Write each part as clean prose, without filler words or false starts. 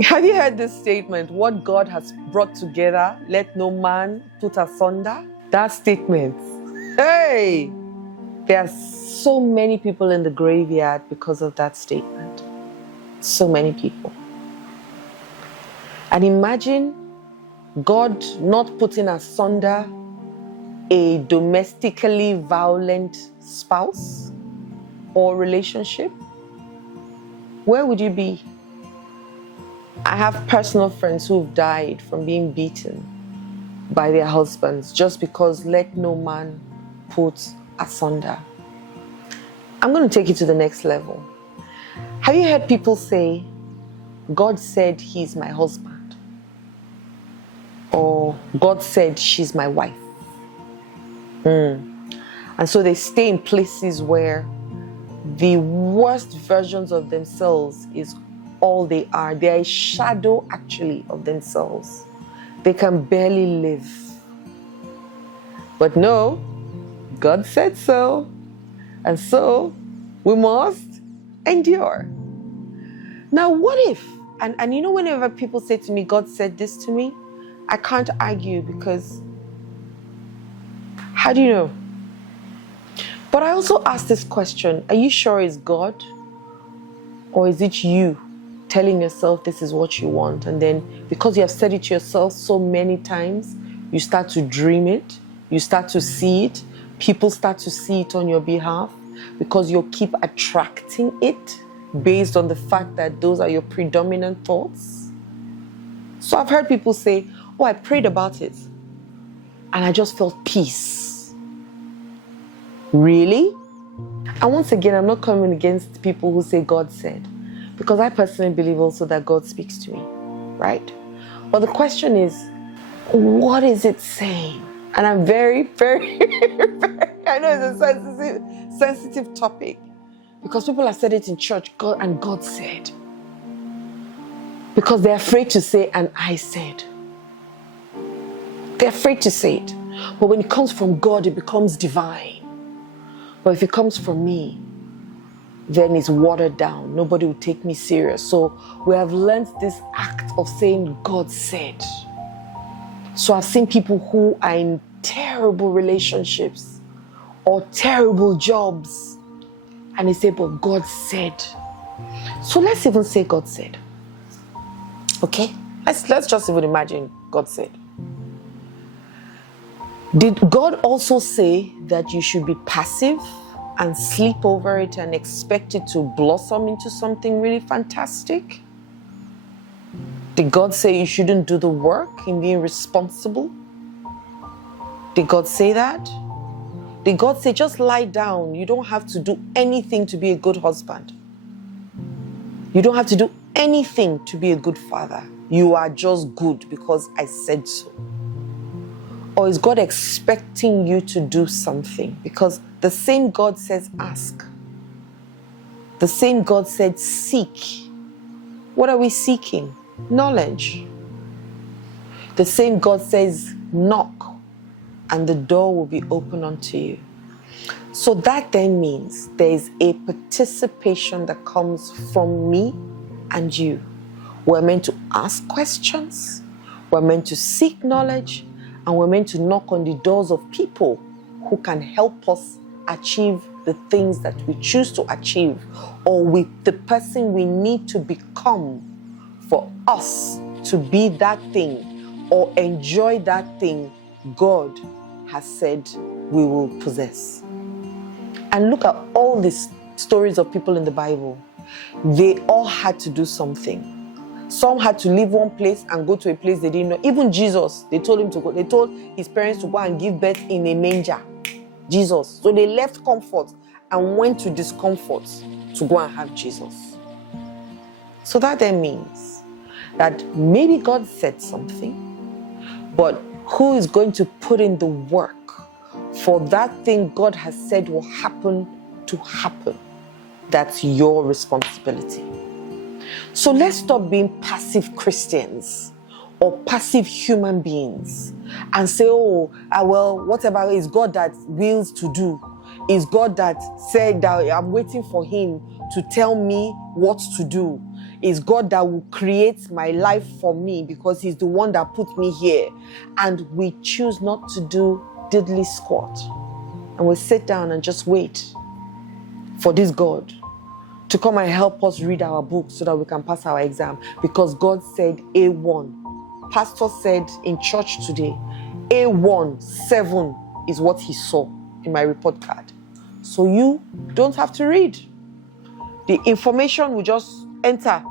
Have you heard this statement? What God has brought together, let no man put asunder. That statement. Hey! There are so many people in the graveyard because of that statement. So many people. And imagine God not putting asunder a domestically violent spouse or relationship. Where would you be? I have personal friends who've died from being beaten by their husbands just because let no man put asunder. I'm going to take you to the next level. Have you heard people say, God said he's my husband? Or God said she's my wife? And so they stay in places where the worst versions of themselves is all they are. They are a shadow actually of themselves. They can barely live. But no, God said so. And so we must endure. Now what if, and you know, whenever people say to me, God said this to me, I can't argue because how do you know? But I also ask this question, are you sure it's God? Or is it you telling yourself this is what you want? And then because you have said it to yourself so many times, you start to dream it, you start to see it, people start to see it on your behalf because you'll keep attracting it based on the fact that those are your predominant thoughts. So I've heard people say, oh, I prayed about it and I just felt peace. Really? And once again, I'm not coming against people who say God said, because I personally believe also that God speaks to me, right? But the question is, what is it saying? And I'm very, very, I know it's a sensitive topic because people have said it in church, God, and God said. Because they're afraid to say, and I said. They're afraid to say it. But when it comes from God, it becomes divine. But if it comes from me, then it's watered down. Nobody will take me serious. So we have learned this act of saying God said. So I've seen people who are in terrible relationships or terrible jobs, and they say, but God said. So let's even say God said. Okay? Let's just even imagine God said. Did God also say that you should be passive and sleep over it and expect it to blossom into something really fantastic? Did God say you shouldn't do the work in being responsible? Did God say that? Did God say just lie down? You don't have to do anything to be a good husband. You don't have to do anything to be a good father. You are just good because I said so. Or is God expecting you to do something? Because the same God says ask. The same God said seek. What are we seeking? Knowledge. The same God says knock and the door will be open unto you. So that then means there is a participation that comes from me and you. We're meant to ask questions. We're meant to seek knowledge. And we're meant to knock on the doors of people who can help us achieve the things that we choose to achieve, or with the person we need to become for us to be that thing or enjoy that thing God has said we will possess. And look at all these stories of people in the Bible. They all had to do something. Some had to leave one place and go to a place they didn't know. Even Jesus, they told him to go. They told his parents to go and give birth in a manger. Jesus. So they left comfort and went to discomfort to go and have Jesus. So that then means that maybe God said something, but who is going to put in the work for that thing God has said will happen to happen? That's your responsibility. So let's stop being passive Christians or passive human beings and say, well, whatever, it's God that wills to do. It's God that said that I'm waiting for him to tell me what to do. is God that will create my life for me because he's the one that put me here. And we choose not to do diddly squat. And we sit down and just wait for this God to come and help us read our books so that we can pass our exam. Because God said A1. Pastor said in church today, A1, 7 is what he saw in my report card. So you don't have to read. The information will just enter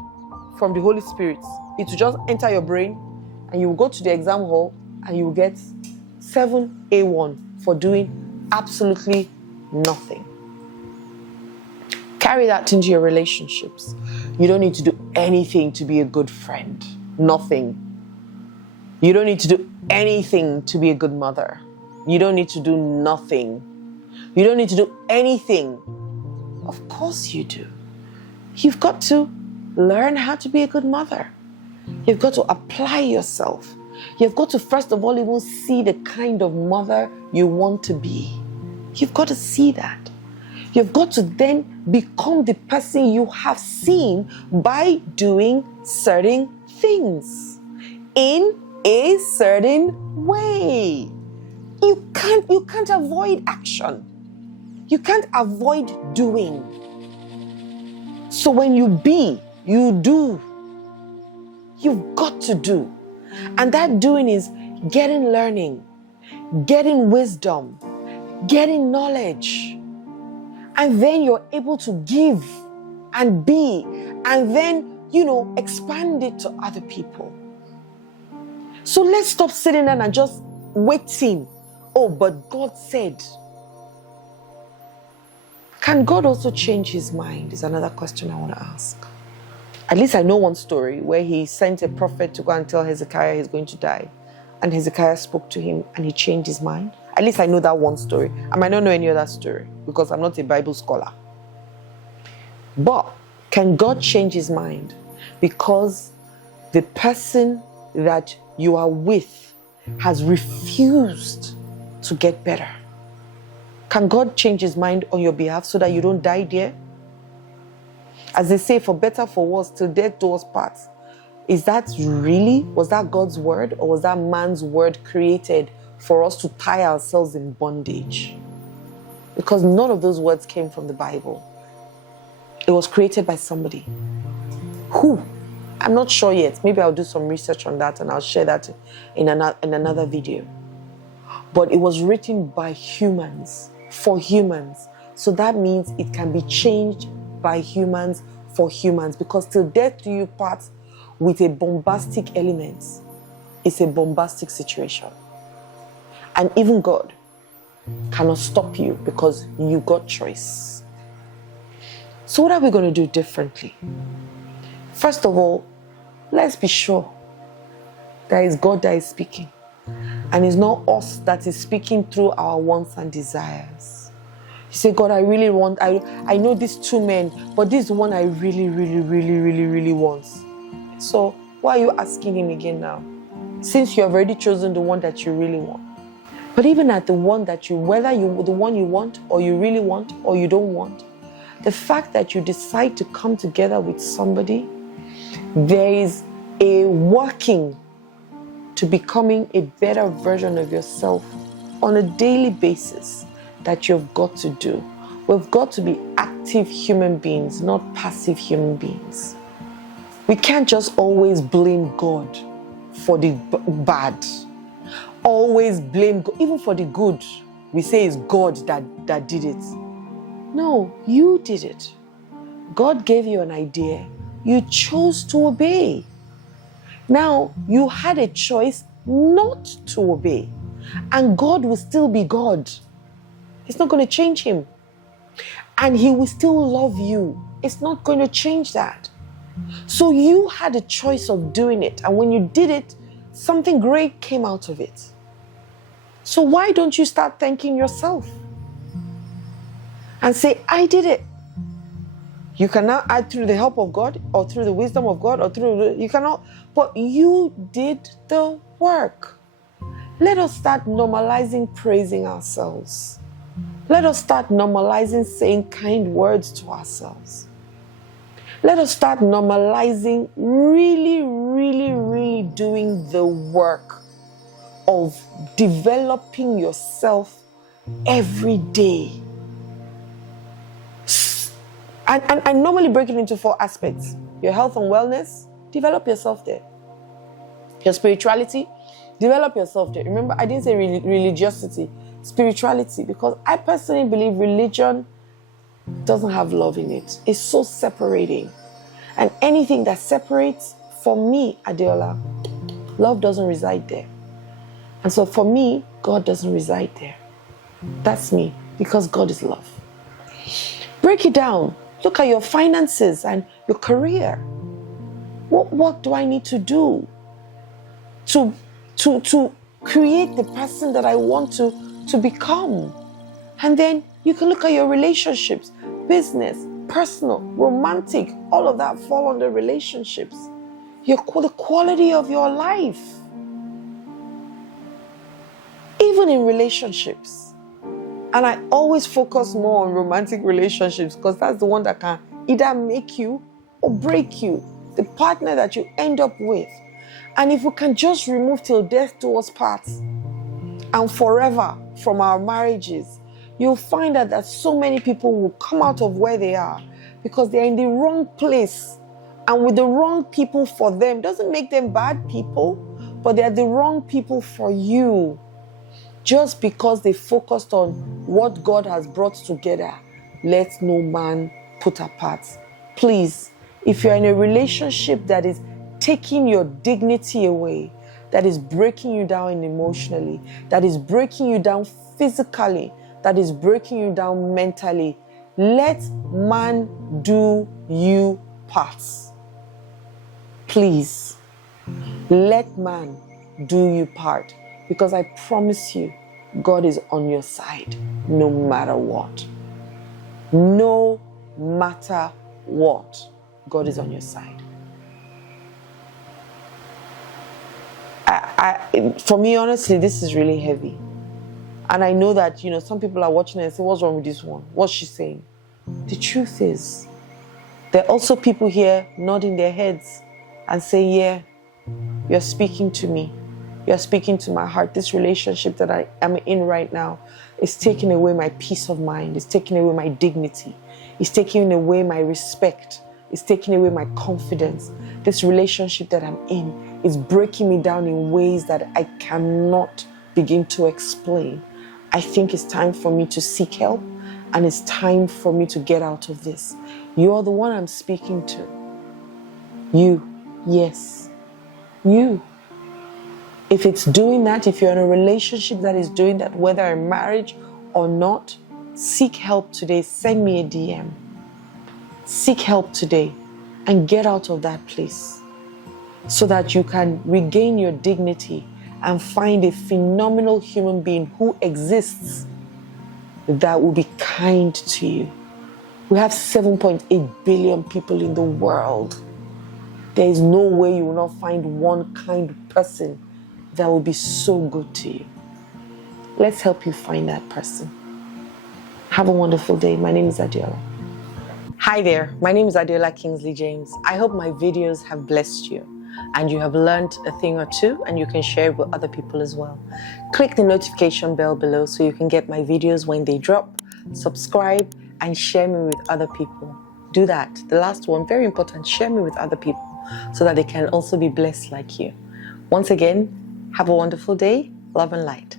from the Holy Spirit. It will just enter your brain and you will go to the exam hall and you will get 7A1 for doing absolutely nothing. Carry that into your relationships. You don't need to do anything to be a good friend. Nothing. You don't need to do anything to be a good mother. You don't need to do nothing. You don't need to do anything. Of course you do. You've got to learn how to be a good mother. You've got to apply yourself. You've got to, first of all, even see the kind of mother you want to be. You've got to see that. You've got to then become the person you have seen by doing certain things in a certain way. You can't avoid action. You can't avoid doing. So when you be, you do. You've got to do. And that doing is getting learning, getting wisdom, getting knowledge. And then you're able to give and be, and then, expand it to other people. So let's stop sitting there and just waiting. Oh, but God said. Can God also change his mind? Is another question I want to ask. At least I know one story where he sent a prophet to go and tell Hezekiah he's going to die. And Hezekiah spoke to him and he changed his mind. At least I know that one story. I might not know any other story because I'm not a Bible scholar. But can God change his mind because the person that you are with has refused to get better? Can God change his mind on your behalf so that you don't die there? As they say, for better, for worse, till death do us part. Was that God's word, or was that man's word created for us to tie ourselves in bondage? Because none of those words came from the Bible. It was created by somebody. Who? I'm not sure yet. Maybe I'll do some research on that and I'll share that in another video. But it was written by humans, for humans. So that means it can be changed by humans, for humans. Because till death do you part with a bombastic element. It's a bombastic situation. And even God cannot stop you because you got choice. So what are we going to do differently? First of all, let's be sure that it's God that is speaking. And it's not us that is speaking through our wants and desires. You say, God, I really want, I know these two men, but this is the one I really, really, really, really, really want. So why are you asking him again now? Since you have already chosen the one that you really want. But even at the one that the one you want, or you really want, or you don't want, the fact that you decide to come together with somebody, there is a working to becoming a better version of yourself on a daily basis that you've got to do. We've got to be active human beings, not passive human beings. We can't just always blame God for the bad. Always blame God, even for the good. We say it's God that did it. No, you did it. God gave you an idea. You chose to obey. Now, you had a choice not to obey. And God will still be God. It's not going to change him. And he will still love you. It's not going to change that. So you had a choice of doing it. And when you did it, something great came out of it. So why don't you start thanking yourself? And say, I did it. You can now add through the help of God, or through the wisdom of God, or you cannot, but you did the work. Let us start normalizing praising ourselves. Let us start normalizing saying kind words to ourselves. Let us start normalizing really, really, really doing the work of developing yourself every day. And I normally break it into 4 aspects. Your health and wellness, develop yourself there. Your spirituality, develop yourself there. Remember, I didn't say religiosity, spirituality, because I personally believe religion doesn't have love in it. It's so separating. And anything that separates, for me, Adeola, love doesn't reside there. And so for me, God doesn't reside there. That's me, because God is love. Break it down. Look at your finances and your career. What do I need to do to create the person that I want to become? And then you can look at your relationships, business, personal, romantic, all of that fall under relationships. The quality of your life. Even in relationships. And I always focus more on romantic relationships because that's the one that can either make you or break you. The partner that you end up with. And if we can just remove till death do us part and forever from our marriages, you'll find out that so many people will come out of where they are because they're in the wrong place and with the wrong people for them. Doesn't make them bad people, but they're the wrong people for you. Just because they focused on what God has brought together, let no man put apart. Please, if you're in a relationship that is taking your dignity away, that is breaking you down emotionally, that is breaking you down physically, that is breaking you down mentally, let man do you parts. Please, let man do you part. Because I promise you, God is on your side no matter what. No matter what, God is on your side. For me, honestly, this is really heavy. And I know that, some people are watching and say, what's wrong with this one? What's she saying? The truth is, there are also people here nodding their heads and saying, yeah, you're speaking to me. You're speaking to my heart. This relationship that I am in right now is taking away my peace of mind. It's taking away my dignity. It's taking away my respect. It's taking away my confidence. This relationship that I'm in is breaking me down in ways that I cannot begin to explain. I think it's time for me to seek help, and it's time for me to get out of this. You're the one I'm speaking to. You. Yes. You. If it's doing that, if you're in a relationship that is doing that, whether in marriage or not, seek help today. Send me a DM. Seek help today and get out of that place so that you can regain your dignity and find a phenomenal human being who exists that will be kind to you. We have 7.8 billion people in the world. There is no way you will not find one kind person that will be so good to you. Let's help you find that person. Have a wonderful day. My name is Adeola. Hi there, my name is Adeola Kingsley James. I hope my videos have blessed you and you have learned a thing or two and you can share it with other people as well. Click the notification bell below so you can get my videos when they drop. Subscribe and share me with other people. Do that. The last one, very important, share me with other people so that they can also be blessed like you. Once again, have a wonderful day. Love and light.